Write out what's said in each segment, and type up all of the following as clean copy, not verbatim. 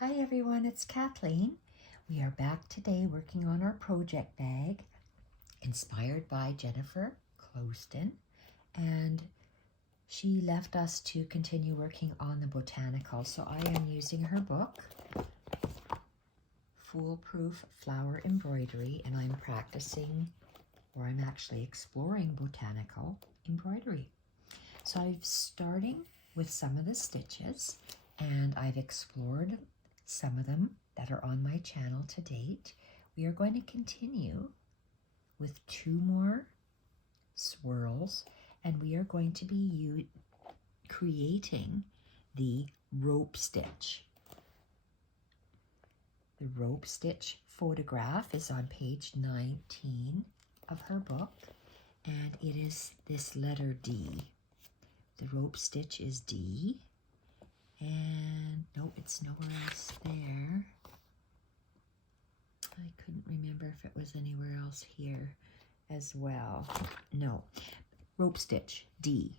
Hi everyone, it's Kathleen. We are back today working on our project bag inspired by Jennifer Clouston, and she left us to continue working on the botanical. So I am using her book, Foolproof Flower Embroidery, and I'm practicing, or I'm actually exploring botanical embroidery. So I'm starting with some of the stitches, and I've explored some of them that are on my channel to date. We are going to continue with 2 more swirls, and we are going to be creating the rope stitch. The rope stitch photograph is on page 19 of her book, and it is this letter D. The rope stitch is D, and no, it's nowhere else there. I couldn't remember if it was anywhere else here as well. No, rope stitch, D,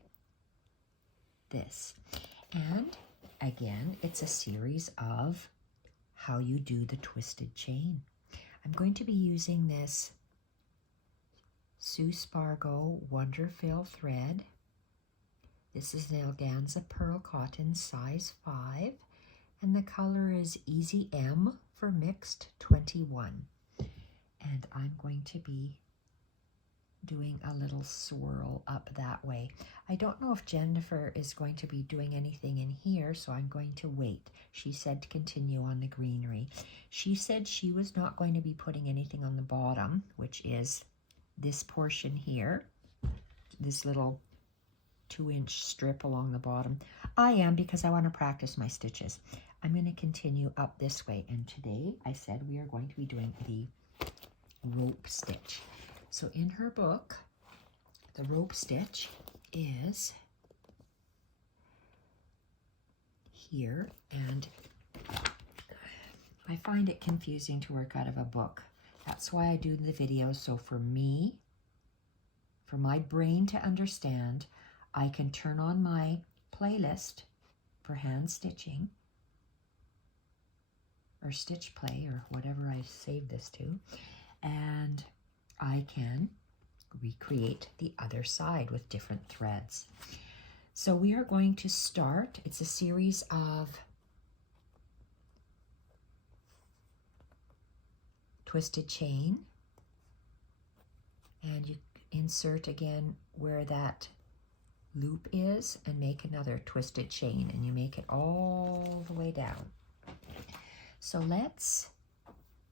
this. And again, it's a series of how you do the twisted chain. I'm going to be using this Sue Spargo Wonderfill thread. This is the Organza Pearl Cotton size 5, and the color is Easy M for mixed 21. And I'm going to be doing a little swirl up that way. I don't know if Jennifer is going to be doing anything in here, so I'm going to wait. She said to continue on the greenery. She said she was not going to be putting anything on the bottom, which is this portion here, this little 2-inch strip along the bottom. I am, because I want to practice my stitches. I'm going to continue up this way, and today I said we are going to be doing the rope stitch. So in her book, the rope stitch is here, and I find it confusing to work out of a book. That's why I do the video. So for me, for my brain to understand, I can turn on my playlist for hand stitching, or stitch play, or whatever I save this to, and I can recreate the other side with different threads. So we are going to start, it's a series of twisted chain, and you insert again where that loop is and make another twisted chain, and you make it all the way down. So let's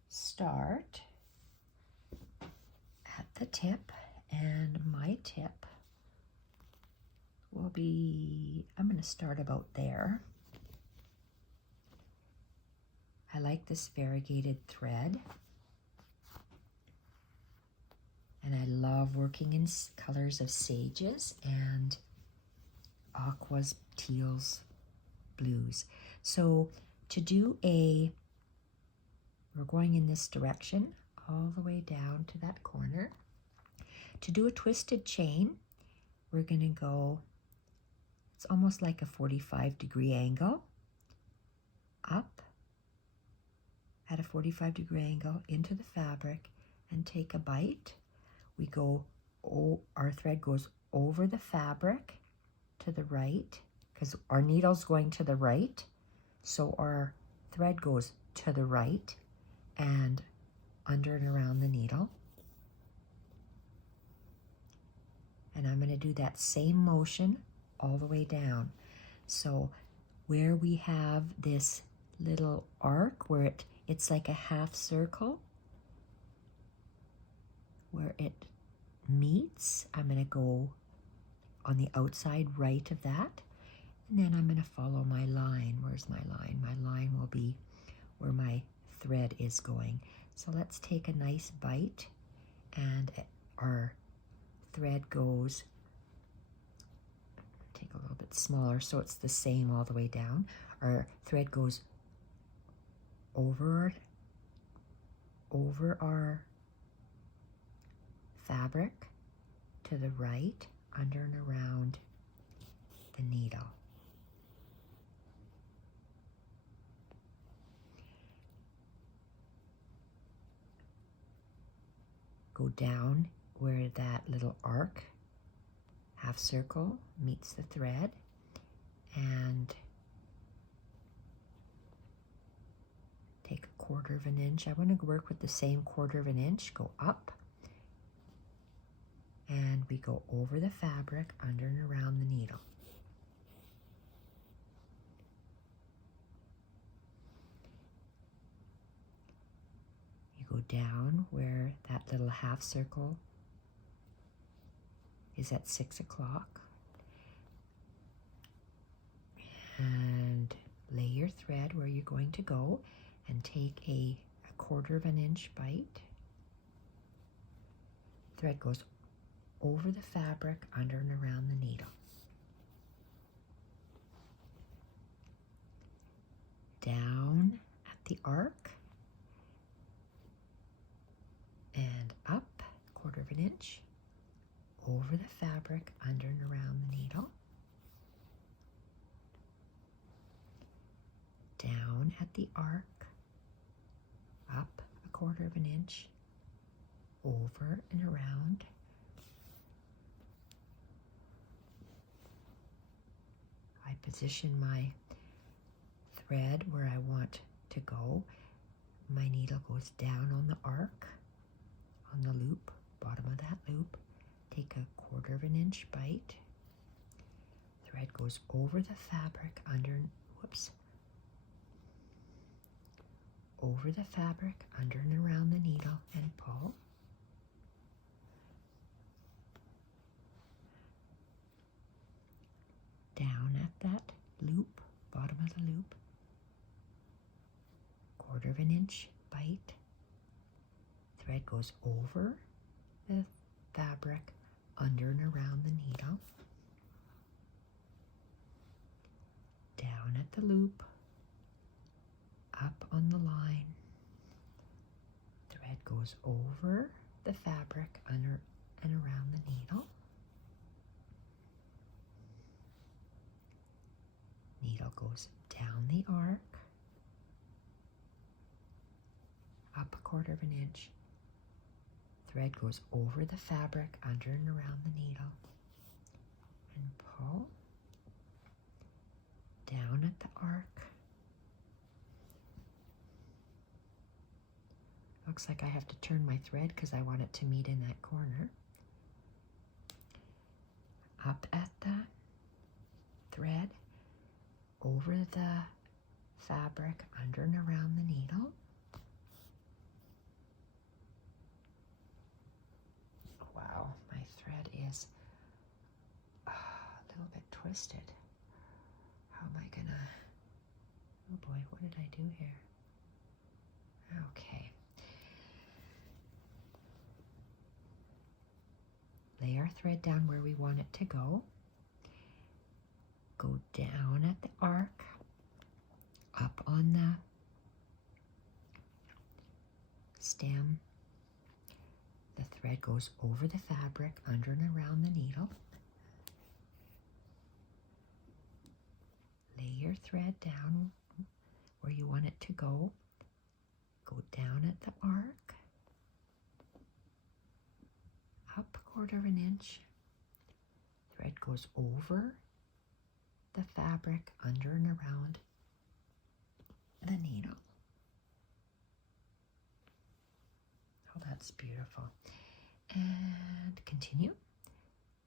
start at the tip, and my tip will be, I'm going to start about there. I like this variegated thread, and I love working in colors of sages and aquas, teals, blues. So to do we're going in this direction all the way down to that corner. To do a twisted chain, we're going to go, it's almost like a 45-degree angle, up at a 45-degree angle into the fabric, and take a bite. We go, our thread goes over the fabric to the right, because our needle's going to the right, so our thread goes to the right and under and around the needle. And I'm going to do that same motion all the way down. So where we have this little arc where it's like a half circle, where it meets, I'm going to go on the outside right of that, and then I'm going to follow my line. Where's my line? My line will be where my thread is going. So let's take a nice bite, and our thread goes, take a little bit smaller so it's the same all the way down. Our thread goes over our fabric to the right, under and around the needle. go down where that little arc, half circle, meets the thread, and take a 1/4 of an inch. I want to work with the same 1/4 of an inch, go up, and we go over the fabric, under and around the needle. You go down where that little half circle is at 6 o'clock, and lay your thread where you're going to go, and take a 1/4 of an inch bite. Thread goes over the fabric, under and around the needle. Down at the arc, and up 1/4 of an inch, over the fabric, under and around the needle. Down at the arc, up 1/4 of an inch, over and around. I position my thread where I want to go. My needle goes down on the arc, on the loop, bottom of that loop. Take a 1/4 of an inch bite. Thread goes over the fabric, over the fabric, under and around the needle, and pull. Down at that loop, bottom of the loop, 1/4 of an inch bite. Thread goes over the fabric, under and around the needle. Down at the loop, up on the line. Thread goes over the fabric, under and around the needle. Needle goes down the arc, up 1/4 of an inch. Thread goes over the fabric, under and around the needle, and pull. Down at the arc. Looks like I have to turn my thread because I want it to meet in that corner. Up at the thread, over the fabric, under and around the needle. Wow, my thread is a little bit twisted. How am I gonna, oh boy, what did I do here? Okay. Lay our thread down where we want it to go. Go down at the arc, up on the stem. The thread goes over the fabric, under and around the needle. Lay your thread down where you want it to go. Go down at the arc, up 1/4 of an inch. Thread goes over the fabric, under and around the needle. Oh, that's beautiful. And continue.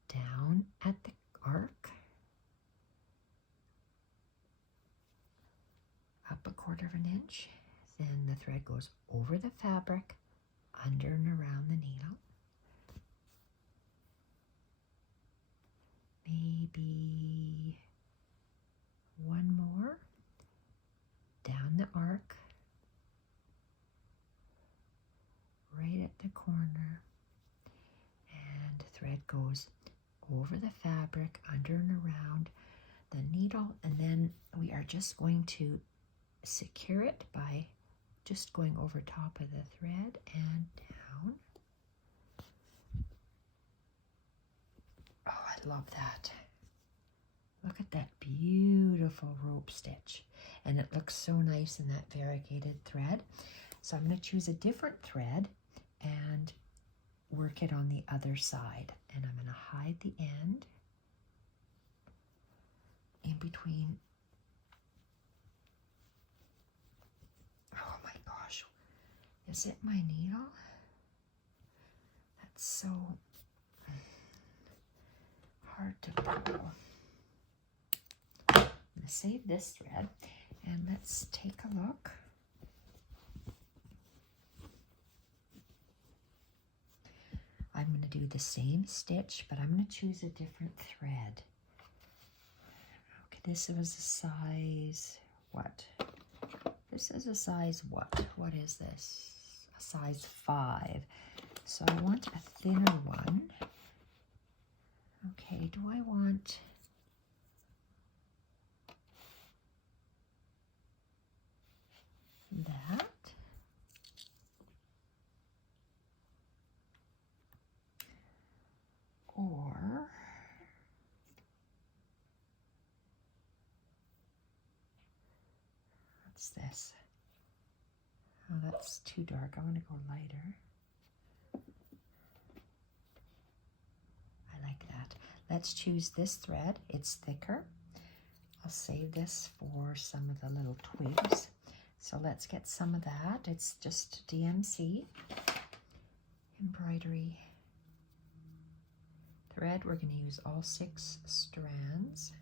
Down at the arc, up 1/4 of an inch. Then the thread goes over the fabric, under and around the needle. Maybe one more. Down the arc, right at the corner, and thread goes over the fabric, under and around the needle, and then we are just going to secure it by just going over top of the thread and down. Oh, I love that. Look at that beautiful rope stitch. And it looks so nice in that variegated thread. So I'm going to choose a different thread and work it on the other side. And I'm going to hide the end in between. Oh my gosh, is it my needle? That's so hard to pull. I'm going to save this thread and let's take a look. I'm going to do the same stitch, but I'm going to choose a different thread. Okay, this was a size, what? This is a size what? What is this? A size 5. So I want a thinner one. Okay, do I want... that? Or... what's this? Oh, that's too dark. I want to go lighter. I like that. Let's choose this thread. It's thicker. I'll save this for some of the little twigs. So let's get some of that. It's just DMC embroidery thread. We're going to use all 6 strands.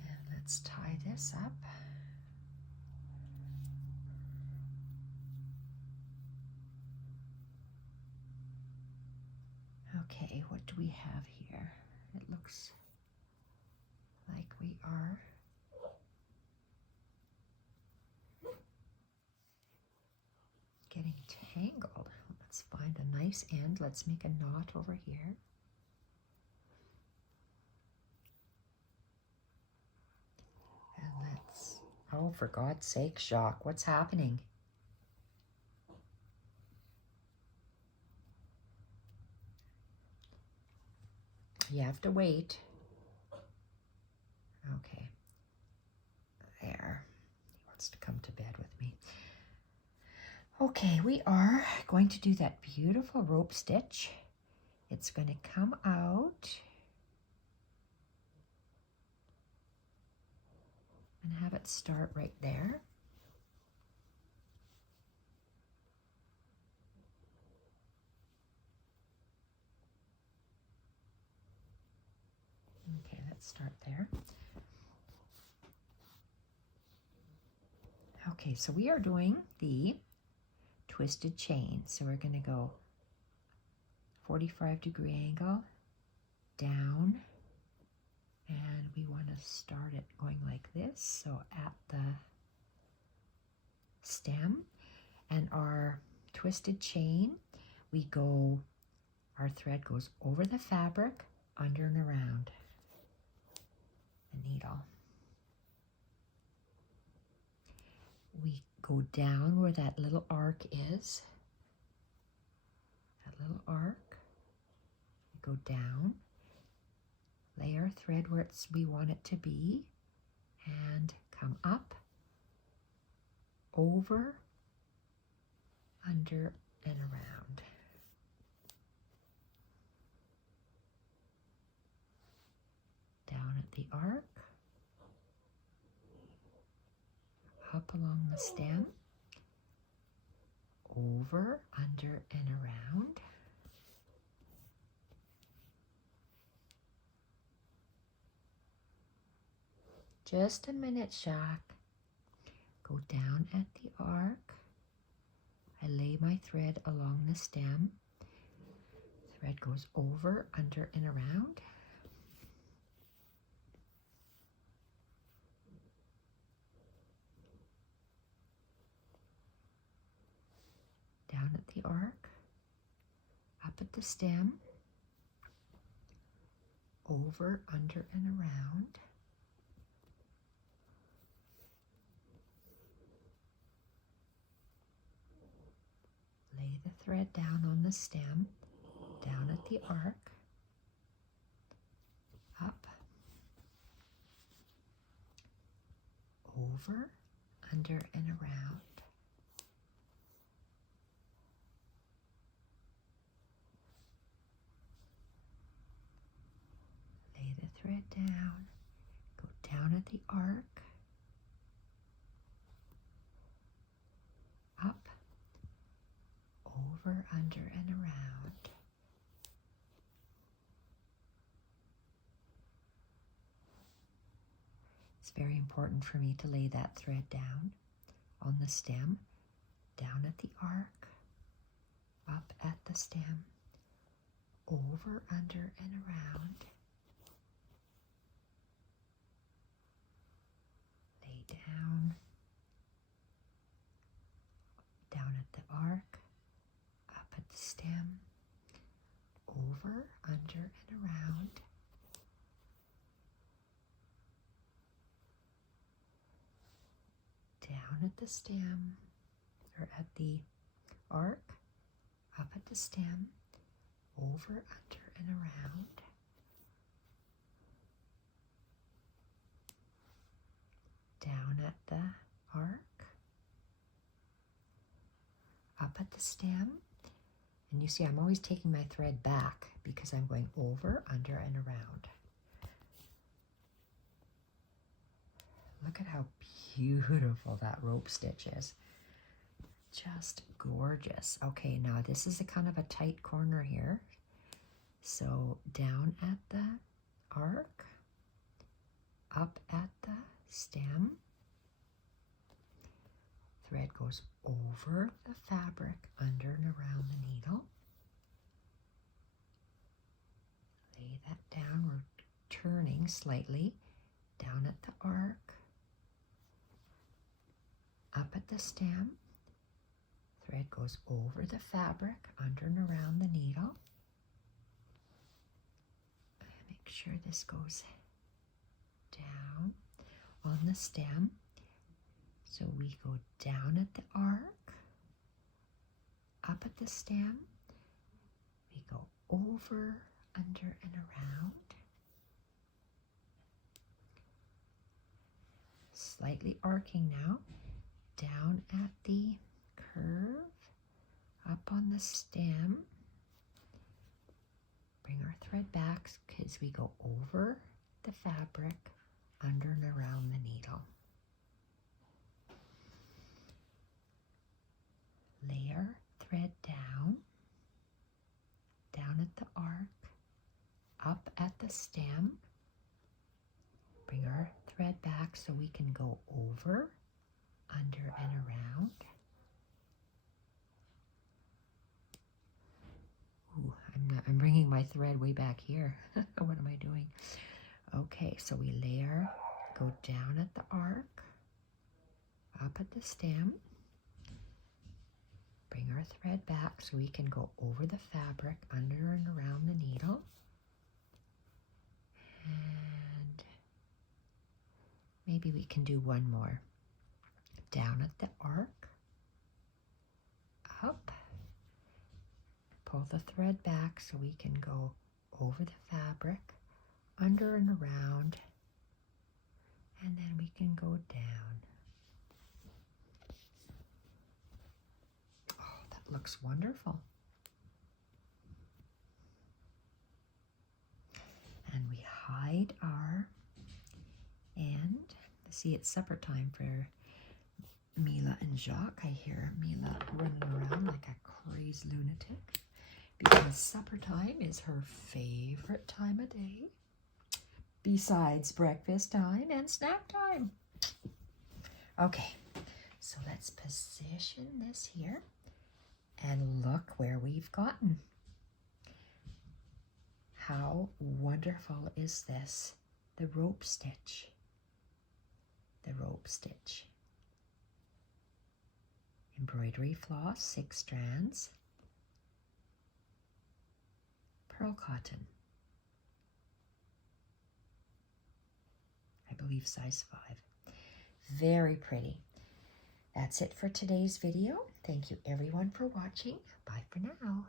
And let's tie this up. Okay, what do we have here? It looks like we are getting tangled. Let's find a nice end. Let's make a knot over here. And let's, oh, for God's sake, Jacques, what's happening? You have to wait. Okay. There. He wants to come to bed with me. Okay, we are going to do that beautiful rope stitch. It's going to come out. And have it start right there. Okay, let's start there. Okay, so we are doing the twisted chain. So we're going to go 45-degree angle down, and we want to start it going like this. So at the stem, and our twisted chain, our thread goes over the fabric, under and around the needle. We go down where that little arc is. That little arc. We go down, lay our thread where we want it to be, and come up, over, under, and around. Down at the arc, up along the stem, over, under, and around. Just a minute, Jacques. Go down at the arc. I lay my thread along the stem. Thread goes over, under, and around. Down at the arc, up at the stem, over, under, and around. Lay the thread down on the stem, down at the arc, up, over, under, and around. Lay the thread down, go down at the arc, up, over, under, and around. It's very important for me to lay that thread down on the stem, down at the arc, up at the stem, over, under, and around. Lay down, down at the arc, up at the stem, over, under, and around. Down at the stem, or at the arc, up at the stem, over, under, and around. Down at the arc, up at the stem. And you see, I'm always taking my thread back because I'm going over, under, and around. Look at how beautiful that rope stitch is. Just gorgeous. Okay, now this is a kind of a tight corner here. So down at the arc, up at the stem. Thread goes over the fabric, under and around the needle. Lay that down. We're turning slightly. Down at the arc, up at the stem. Thread goes over the fabric, under and around the needle. Make sure this goes down on the stem. So we go down at the arc, up at the stem. We go over, under, and around. Slightly arcing now. Down at the curve, up on the stem. Bring our thread back because we go over the fabric, under and around the needle. Lay our thread down, down at the arc, up at the stem. Bring our thread back so we can go over, under, and around. Ooh, I'm bringing my thread way back here. What am I doing? Okay, so we layer, go down at the arc, up at the stem. Bring our thread back so we can go over the fabric, under and around the needle. And maybe we can do one more. Down at the arc, up, pull the thread back so we can go over the fabric, under and around, and then we can go down. Oh, that looks wonderful. And we hide our end. See, it's supper time for Mila and Jacques. I hear Mila running around like a crazy lunatic because supper time is her favorite time of day, besides breakfast time and snack time. Okay, so let's position this here and look where we've gotten. How wonderful is this? The rope stitch. The rope stitch. Embroidery floss, 6 strands. Pearl cotton. I believe size 5. Very pretty. That's it for today's video. Thank you everyone for watching. Bye for now.